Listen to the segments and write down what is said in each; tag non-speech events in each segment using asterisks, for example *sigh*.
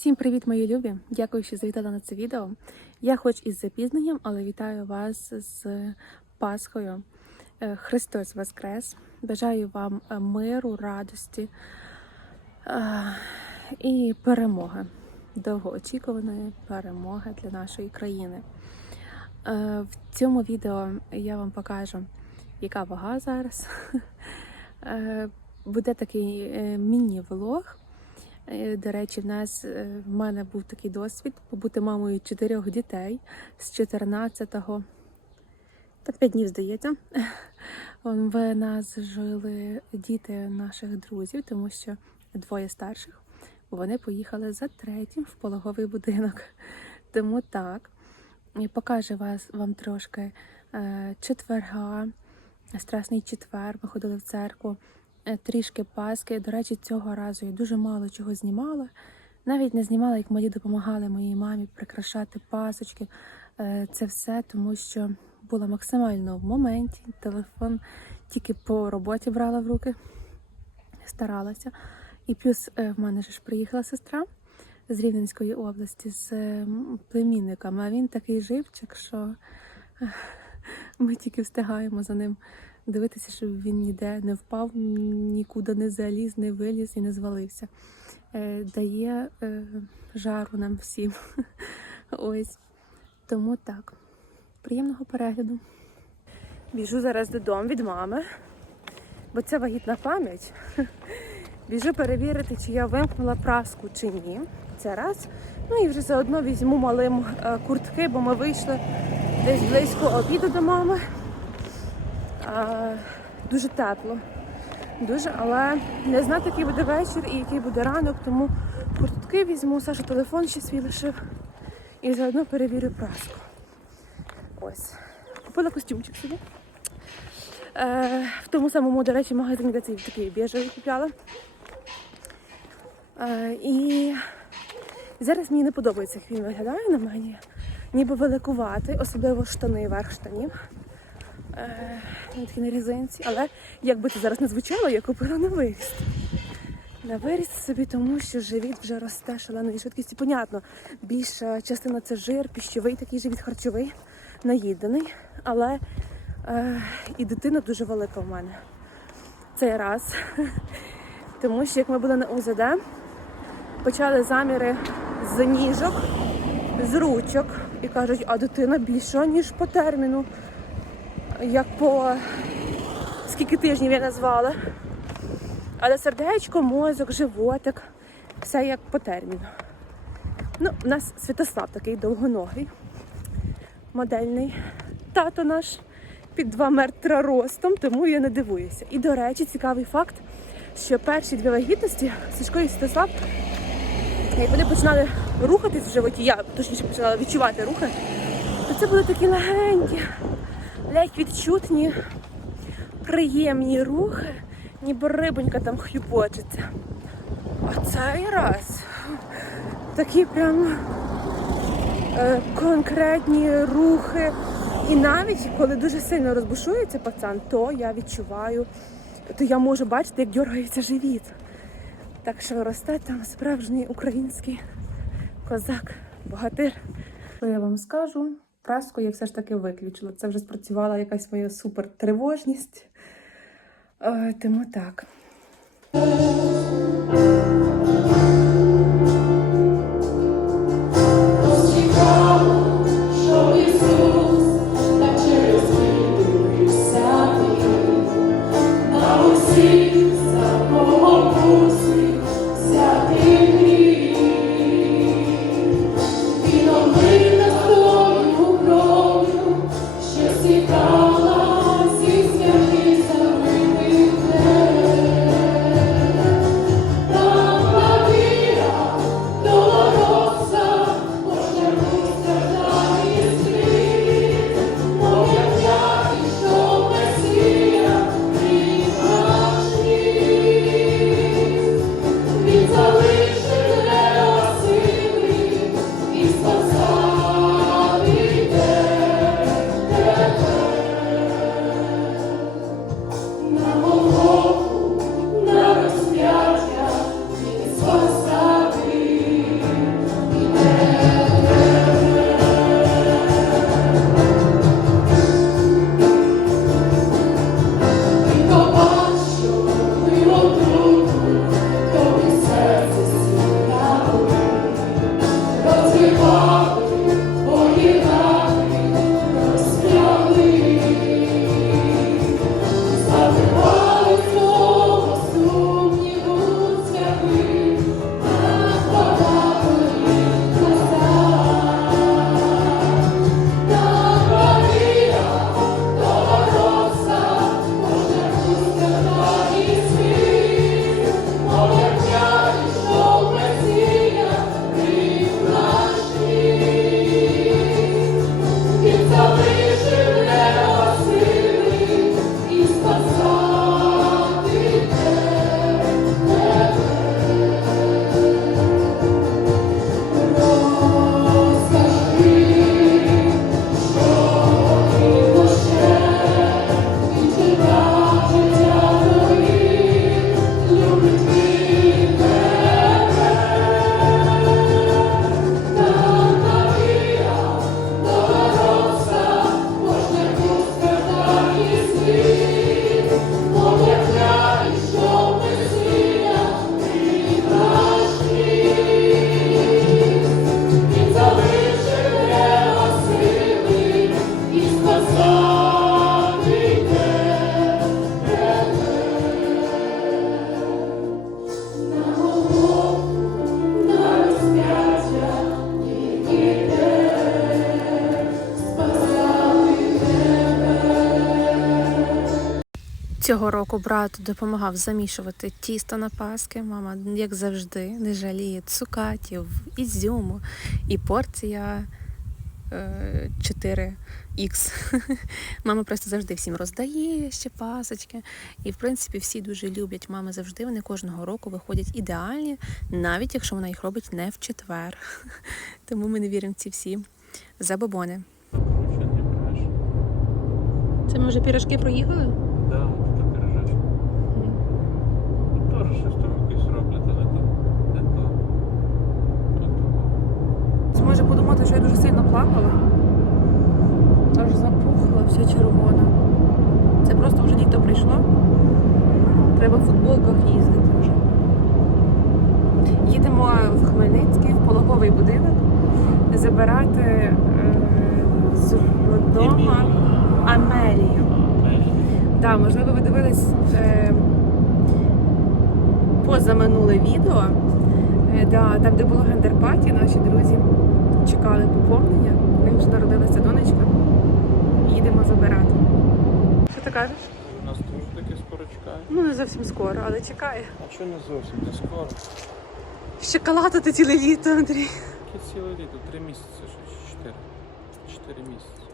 Всім привіт, мої любі! Дякую, що завітали на це відео. Я хоч із запізненням, але вітаю вас з Пасхою. Е, Христос Воскрес! Бажаю вам е, миру, радості е, і перемоги, довгоочікуваної перемоги для нашої країни. В цьому відео я вам покажу, яка вага зараз. *laughs* Буде такий міні-влог. Е, До речі, в нас е, в мене був такий досвід побути мамою чотирьох дітей з 14-го та 5 днів, здається. В нас жили діти наших друзів, тому що двоє старших вони поїхали за третім в пологовий будинок. Тому так. І покаже вас вам трошки е, четверга, страсний четвер. Ми ходили в церкву трішки паски. До речі, цього разу я дуже мало чого знімала. Навіть не знімала, як малі допомагали моїй мамі прикрашати пасочки. Е, Це все, тому що була максимально в моменті. Телефон тільки по роботі брала в руки, старалася. І плюс е, в мене ж приїхала сестра з Рівненської області з е, племінником. А він такий живчик, що е, *laughs* ми тільки встигаємо за ним дивитися, щоб він ніде не впав, нікуди не заліз, не виліз і не звалився. Е, Дає е, жару нам всім. *laughs* Ось. Тому так. Приємного перегляду. Біжу зараз додому від мами, бо це вагітна пам'ять. *laughs* Біжу перевірити, чи я вимкнула праску чи ні. Це раз. Ну і вже заодно візьму малим е, куртки, бо ми вийшли десь близько обіду до мами. А, дуже тепло. Дуже, але не знати, який буде вечір і який буде ранок, тому куртки візьму, Саша телефон ще свій лишив і заодно перевірю праску. Ось. Купила костюмчик собі. Е, в тому самому, до речі, магазині, де цей такий біжевий купляла. Е, і зараз мені не подобається, як він виглядає на мені. Ніби великуватий, особливо штани, верх штанів. Е, такі на різинці. Але як би це зараз не звучало, я купила на виріст. На виріст собі, тому що живіт вже росте шаленої швидкості. Понятно, більша частина це жир, піщовий, такий живіт харчовий, наїдений. Але е, і дитина дуже велика в мене. Це раз. *laughs* Тому що як ми були на УЗД, почали заміри з ніжок, з ручок. І кажуть, а дитина більша, ніж по терміну. Як по скільки тижнів я назвала. Але сердечко, мозок, животик, все як по терміну. Ну, у нас Святослав такий довгоногий, модельний. Тато наш під 2 метра ростом, тому я не дивуюся. І, до речі, цікавий факт, що перші дві вагітності Сашко і Святослав, як вони починали рухатись в животі, я точніше починала відчувати рухи, то це були такі легенькі, ледь відчутні, приємні рухи, ніби рибонька там хлюпочеться. А цей раз такі прям е, конкретні рухи. І навіть коли дуже сильно розбушується пацан, то я відчуваю, то я можу бачити, як дергається живіт. Так що росте там справжній український козак, богатир. Я вам скажу? Праску я все ж таки виключила. Це вже спрацювала якась моя супер тривожність. Е, тому так. Цього року брат допомагав замішувати тісто на паски. Мама, як завжди, не жаліє цукатів, ізюму і порція е, 4х. *laughs* Мама просто завжди всім роздає ще пасочки. І в принципі всі дуже люблять мами завжди. Вони кожного року виходять ідеальні, навіть якщо вона їх робить не в четвер. *laughs* Тому ми не віримо в ці всі забобони. Це ми вже пірожки проїхали? Да, от ти бережеш. Тут теж щось там якось роблять, але то не то. Про того. Це може подумати, що я дуже сильно плакала. Аж запухла, вся червона. Це просто вже літо прийшло. Треба в футболках їздити вже. Їдемо в Хмельницький, в пологовий будинок, забирати е, з роддому Амелію. Да, можливо, ви дивились е, позаминуле відео, е, да, там, де було гендерпаті, наші друзі чекали поповнення. У них вже народилася донечка. Їдемо забирати. Що ти кажеш? У нас теж таки скоро чекає. Ну, не зовсім скоро, але чекає. А що не зовсім? Не скоро. Щоколада ціле літо, Андрій. Яке ціле літо? Три місяці, що чи чотири? Чотири місяці.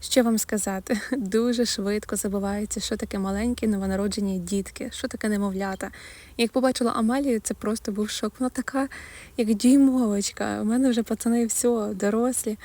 Що вам сказати? *laughs* Дуже швидко забувається, що таке маленькі новонароджені дітки, що таке немовлята. Як побачила Амалію, це просто був шок. Вона така, як дюймовочка. У мене вже пацани все, дорослі.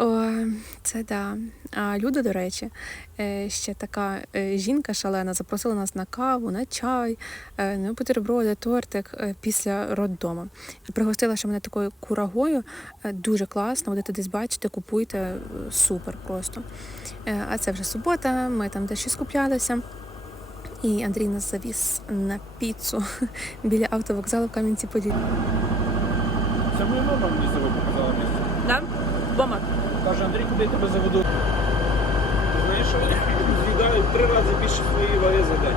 О, це да. А Люда, до речі, е, ще така е, жінка шалена, запросила нас на каву, на чай, е, на бутерброди, тортик після роддому. Пригостила ще мене такою курагою. Дуже класно, будете десь бачити, купуйте, супер просто. А це вже субота, ми там дещо скуплялися. І Андрій нас завіз на піцу *laughs* біля автовокзалу в Кам'янці-Поділі. Це моя мама мені з показала місце. Да? Андрій, куди я тебе заведу? Знаєш, що вони з'їдають три рази більше своєї ваги за день.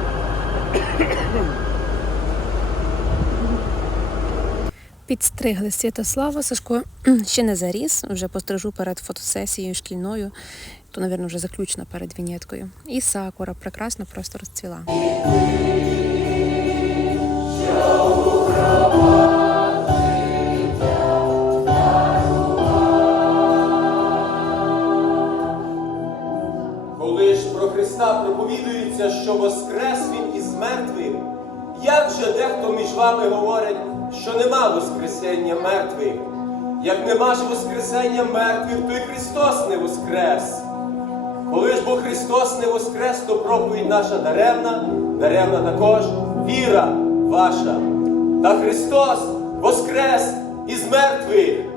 Підстригли Святослава. Сашко ще не заріс, вже пострижу перед фотосесією шкільною, то, мабуть, вже заключно перед вінєткою. І сакура прекрасно просто розцвіла. Христа проповідується, що воскрес Він із мертвих, як же дехто між вами говорить, що нема Воскресення мертвих? Як нема ж Воскресення мертвих, то й Христос не воскрес. Коли ж бо Христос не воскрес, то проповідь наша даремна, даремна також віра ваша. Та Христос воскрес із мертвих.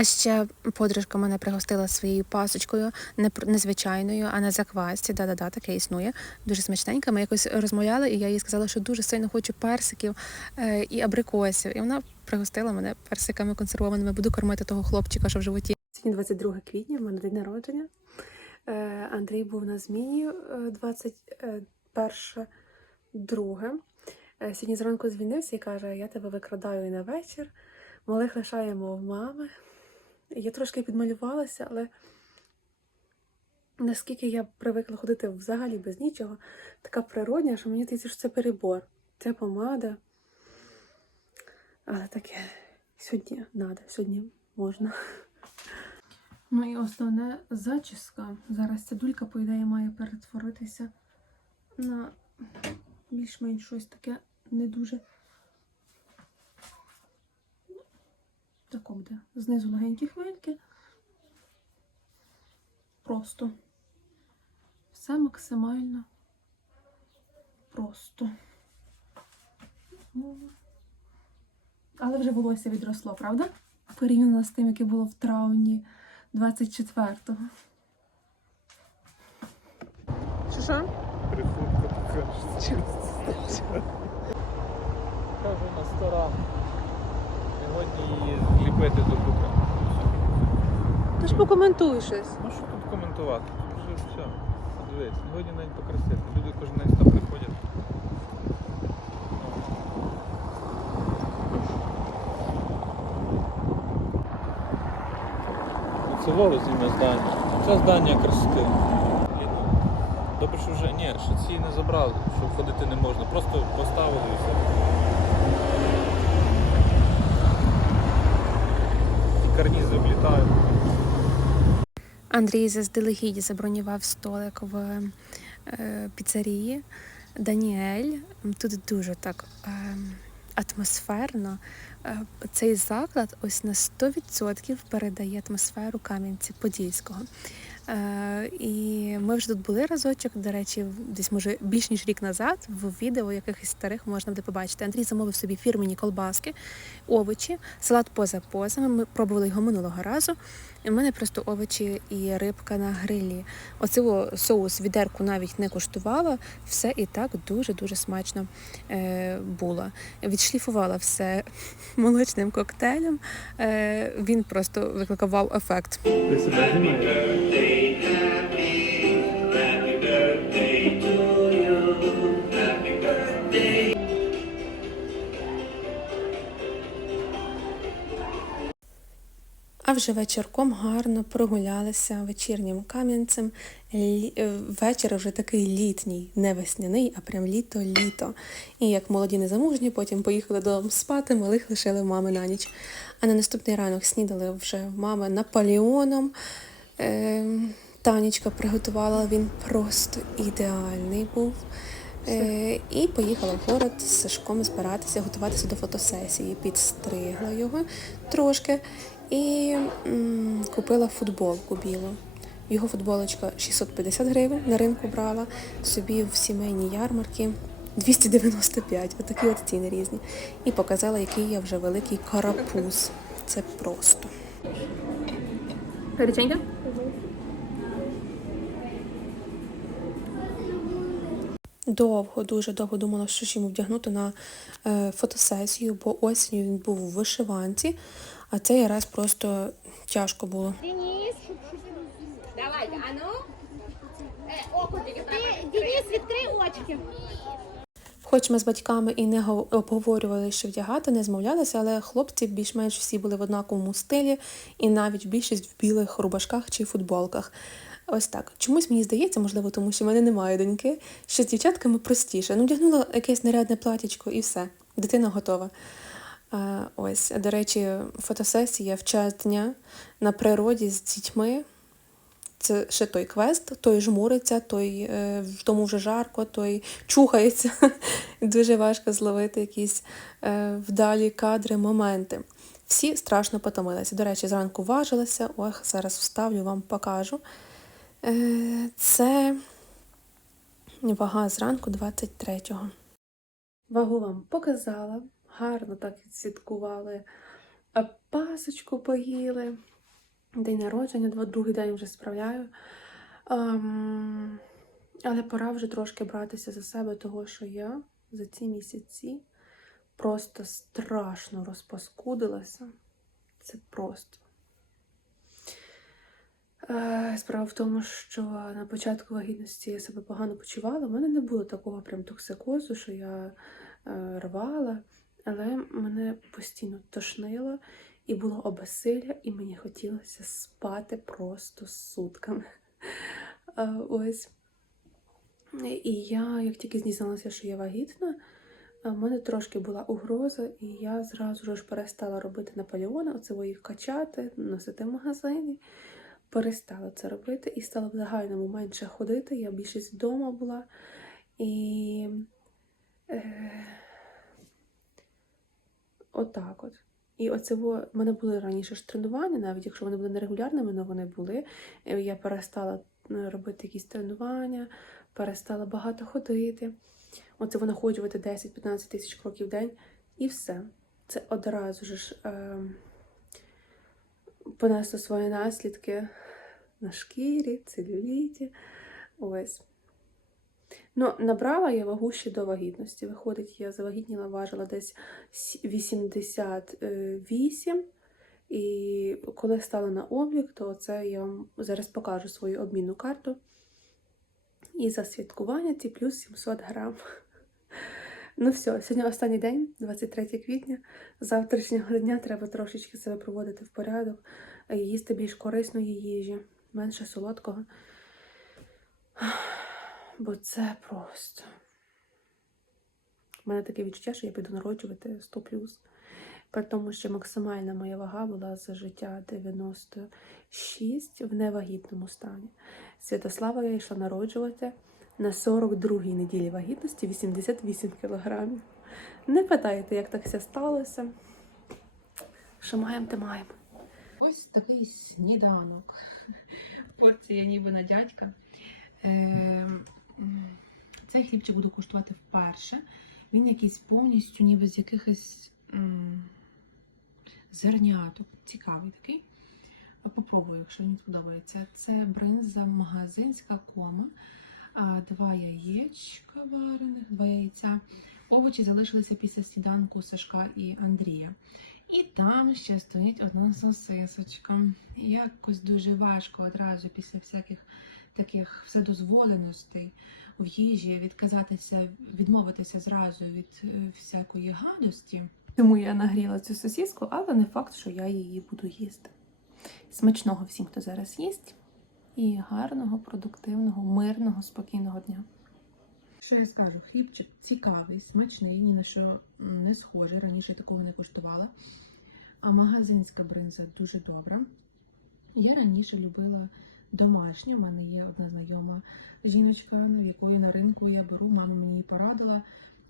А ще подружка мене пригостила своєю пасочкою, незвичайною, а на заквасці. Да-да-да, таке існує. Дуже смачненька. Ми якось розмовляли, і я їй сказала, що дуже сильно хочу персиків е, і абрикосів. І вона пригостила мене персиками консервованими. Буду кормити того хлопчика, що в животі. Сьогодні 22 квітня, в мене день народження. Е, Андрій був на зміні е, 21 друге. Е, Сьогодні зранку звільнився і каже: Я тебе викрадаю і на вечір. Малих лишаємо в мами. Я трошки підмалювалася, але наскільки я привикла ходити взагалі без нічого, така природня, що мені здається, що це перебор. Це помада. Але таке сьогодні треба, сьогодні можна. Ну і основне зачіска. Зараз ця дулька, по ідеї, має перетворитися на більш-менш щось таке не дуже. Тако буде. Знизу легенькі хвильки. Просто. Все максимально просто. Але вже волосся відросло, правда? Порівняно з тим, яке було в травні 24-го. Що що? Прифутка така. Каже, вона стара. Не годні її зліпити до купи. Ти ж покоментуй щось. Ну що тут коментувати? Тут вже все. Подивись, сьогодні навіть покрасити. Люди кожен день сюди приходять. Це волозіння здання. Це здання красоти. Ну, Добре, що вже ні, що ці не забрали, що входити не можна. Просто поставили і все. Андрій заздалегідь забронював столик в е, піцерії. Даніель тут дуже так е, атмосферно. Е, цей заклад ось на 100% передає атмосферу Кам'янці-Подільського. Е, і ми вже тут були разочок, до речі, десь може більш ніж рік назад, в відео якихось старих можна буде побачити. Андрій замовив собі фірмені колбаски, овочі, салат поза позами. Ми пробували його минулого разу. В мене просто овочі і рибка на грилі. Оце соус відерку навіть не коштувала. Все і так дуже-дуже смачно е, було. Відшліфувала все *laughs* молочним коктейлем. Е, він просто викликав вау-ефект. А вже вечірком гарно прогулялися вечірнім кам'янцем. Е, Вечір вже такий літній, не весняний, а прям літо-літо. І як молоді незамужні, потім поїхали додому спати, малих лишили мами на ніч. А на наступний ранок снідали вже мами Наполеоном. Е, Танечка приготувала, він просто ідеальний був. Е, і поїхала в город з Сашком збиратися, готуватися до фотосесії. Підстригла його трошки і м, купила футболку білу. Його футболочка 650 гривень на ринку брала, собі в сімейній ярмарки 295, отакі от ціни різні. І показала, який я вже великий карапуз. Це просто. Довго, дуже довго думала, що ж йому вдягнути на е, фотосесію, бо осінню він був в вишиванці, а цей раз просто тяжко було. Денис. Давай, а ну. Е. Денис, відкрий очки. Хоч ми з батьками і не обговорювали, що вдягати, не змовлялися, але хлопці більш-менш всі були в однаковому стилі, і навіть більшість в білих рубашках чи футболках. Ось так. Чомусь мені здається, можливо, тому що в мене немає доньки, що з дівчатками простіше. Ну, вдягнула якесь нарядне платічко і все. Дитина готова. А, ось, до речі, фотосесія в час дня на природі з дітьми. Це ще той квест, той жмуриться, той е, в тому вже жарко, той чухається. Дуже важко зловити якісь е, вдалі кадри, моменти. Всі страшно потомилися. До речі, зранку важилася. Ох, зараз вставлю, вам покажу. Е, це вага зранку 23-го. Вагу вам показала, гарно так відслідкували. А Пасочку поїли. День народження, два другий день вже справляю. Ем, але пора вже трошки братися за себе, того, що я за ці місяці просто страшно розпаскудилася. Це просто. Е, Справа в тому, що на початку вагітності я себе погано почувала. У мене не було такого прям токсикозу, що я е, рвала, але мене постійно тошнило і було обесилля, і мені хотілося спати просто сутками. Е, Ось. І я, як тільки дізналася, що я вагітна, в мене трошки була угроза, і я зразу ж перестала робити Наполеона, оце їх качати, носити в магазині. Перестала це робити і стала в загальному менше ходити. Я більшість вдома була. І е, отак от. І оце в мене були раніше ж тренування, навіть якщо вони були нерегулярними, але вони були. Е, Я перестала робити якісь тренування, перестала багато ходити. Оце винаходжувати 10-15 тисяч кроків в день, і все. Це одразу ж е, понесло свої наслідки на шкірі, целюліті. Ось. Ну, набрала я вагу ще до вагітності. Виходить, я завагітніла, важила десь 88. І коли стала на облік, то це я вам зараз покажу свою обмінну карту. І за святкування ці плюс 700 грам. Ну все, сьогодні останній день, 23 квітня. Завтрашнього дня треба трошечки себе проводити в порядок, їсти більш корисної їжі, менше солодкого. Бо це просто. У мене таке відчуття, що я піду народжувати 100 При тому, що максимальна моя вага була за життя 96 в невагітному стані. Святослава я йшла народжувати на 42-й неділі вагітності 88 кілограмів. Не питайте, як так все сталося. Що маємо, те маємо. Ось такий сніданок. Порція ніби на дядька. Ем, Цей хлібчик буду куштувати вперше. Він якийсь повністю ніби з якихось зерняток. Цікавий такий. Попробую, якщо мені сподобається. Це бринза магазинська кома. Два яєчка варених, два яйця. Овочі залишилися після сніданку Сашка і Андрія. І там ще стоїть одна сосисочка. Якось дуже важко одразу після всяких таких вседозволеностей в їжі відказатися, відмовитися зразу від е, всякої гадості. Тому я нагріла цю сосиску, але не факт, що я її буду їсти. Смачного всім, хто зараз їсть, і гарного, продуктивного, мирного, спокійного дня. Що я скажу? Хлібчик цікавий, смачний, ні на що не схожий. Раніше такого не коштувала. А магазинська бринза дуже добра. Я раніше любила домашнє. У мене є одна знайома жіночка, в якої на ринку я беру, мама мені порадила.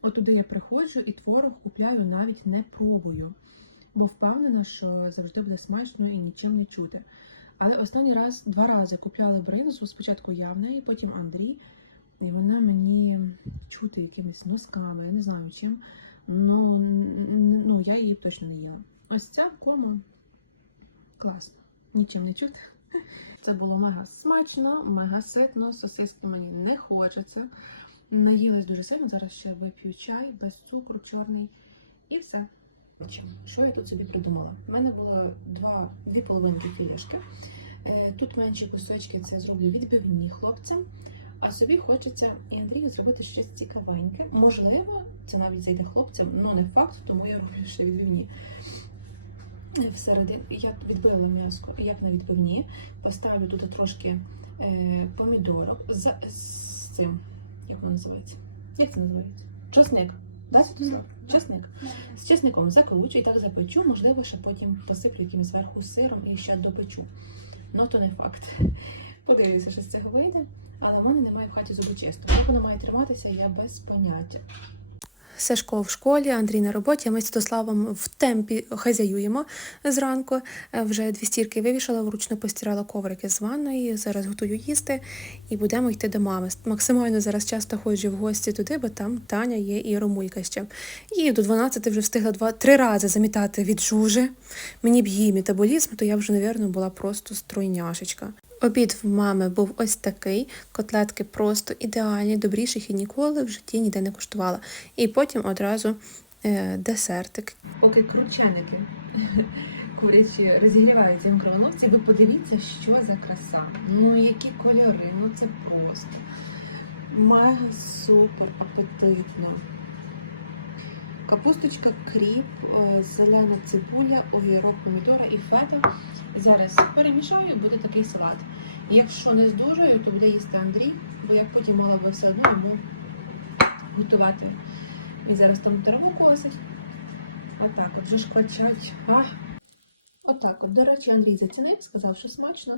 От туди я приходжу і творог купляю навіть не пробую, бо впевнена, що завжди буде смачно і нічим не чути. Але останній раз два рази купляла бринзу. Спочатку я в неї, потім Андрій. І вона мені чути якимись носками, я не знаю чим. Ну, н- ну я її точно не їла. Ось ця кома класна. Нічим не чути. Це було мега смачно, мега ситно, сосиски мені не хочеться. Наїлась дуже сильно, зараз ще вип'ю чай без цукру, чорний і все. Що я тут собі придумала? У мене було два, дві половинки філішки. Е, Тут менші кусочки це зроблю відбивні хлопцям, а собі хочеться і Андрію зробити щось цікавеньке. Можливо, це навіть зайде хлопцям, але не факт, тому я роблю ще відбивні. Е, Всередині я відбила м'яско, як на відбивні. Поставлю тут трошки е, помідорок з, з цим. Як воно називається? Як це називається? Чосник. Да, Святослав? Чесник. З чесником закручу і так запечу, можливо, ще потім посиплю якимось зверху сиром і ще допечу. Ну, то не факт. *laughs* Подивлюся, що з цього вийде. Але в мене немає в хаті зубочисту. Як воно має триматися, я без поняття. Сашко в школі, Андрій на роботі. Ми з Святославом в темпі хазяюємо зранку. Е, Вже дві стірки вивішала, вручну постирала коврики з ванної. Зараз готую їсти і будемо йти до мами. Максимально зараз часто ходжу в гості туди, бо там Таня є і Ромулька ще. І до 12 вже встигла два три рази замітати від жужи. Мені б її метаболізм, то я вже, напевно, була просто стройняшечка. Обід в мами був ось такий. Котлетки просто ідеальні, добріших і ніколи в житті ніде не куштувала. І потім одразу е, десертик. Поки крученики *laughs* курячі розігріваються в мікроволновці, ви подивіться, що за краса. Ну які кольори, ну це просто мега супер апетитно. Капусточка, кріп, е, зелена цибуля, огірок, помідори і фета. Зараз перемішаю, буде такий салат. Якщо не здужую, то буде їсти Андрій, бо я потім мала би все одно йому готувати. І зараз там траву косить. Отак от вже шкварчать. Отак от. До речі, Андрій зацінив, сказав, що смачно.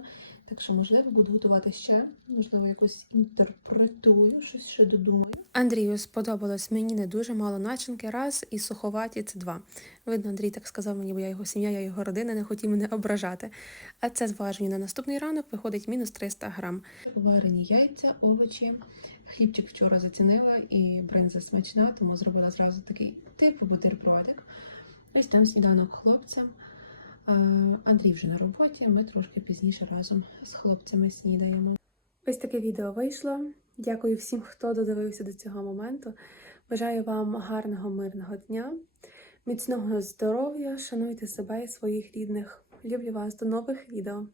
Так що, можливо, буду готувати ще. Можливо, якось інтерпретую, щось ще додумаю. Андрію сподобалось мені не дуже мало начинки, раз і суховаті це два. Видно, Андрій так сказав мені, бо я його сім'я, я його родина, не хотів мене ображати. А це зважені на наступний ранок виходить мінус 300 грам. Варені яйця, овочі. Хлібчик вчора зацінила і бринза смачна, тому зробила зразу такий типу бутербродик. Ось там сніданок хлопцям. Андрій вже на роботі, ми трошки пізніше разом з хлопцями снідаємо. Ось таке відео вийшло. Дякую всім, хто додивився до цього моменту. Бажаю вам гарного, мирного дня, міцного здоров'я, шануйте себе і своїх рідних Люблю вас. До нових відео.